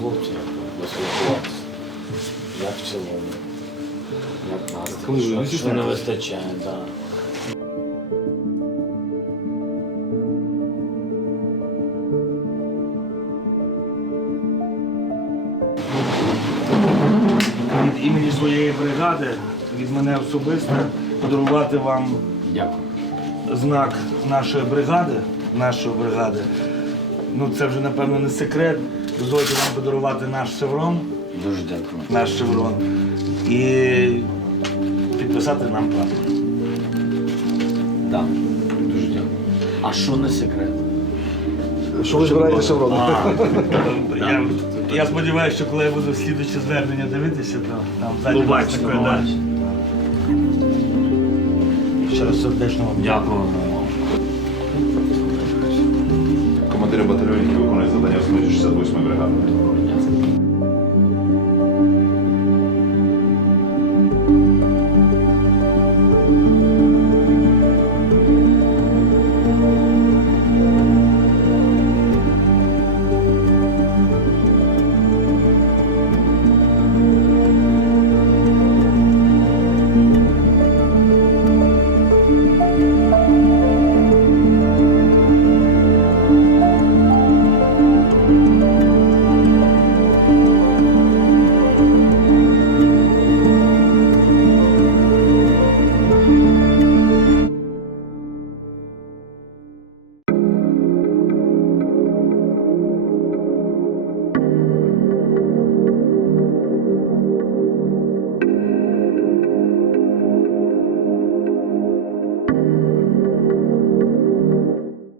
хлопців поспілкуватися. Як в цілому. Як Коли що, що не вистачає, так. Від імені своєї бригади, від мене особисто, подарувати вам Дякую. знак нашої бригади, нашої бригади. Ну це вже напевно не секрет. Дозвольте вам подарувати наш шеврон, Дуже дякую. наш шеврон і підписати нам прапор. Да. Дуже дякую. А що не секрет? Що ви збираєте шеврон? А, я, я сподіваюся, що коли я буду слідуюче звернення дивитися, то там ззаді Побачите, побачите. Ще раз сердечно вам Дякую. Командири батальйонів, які виконують завдання в складі 68-ї бригади.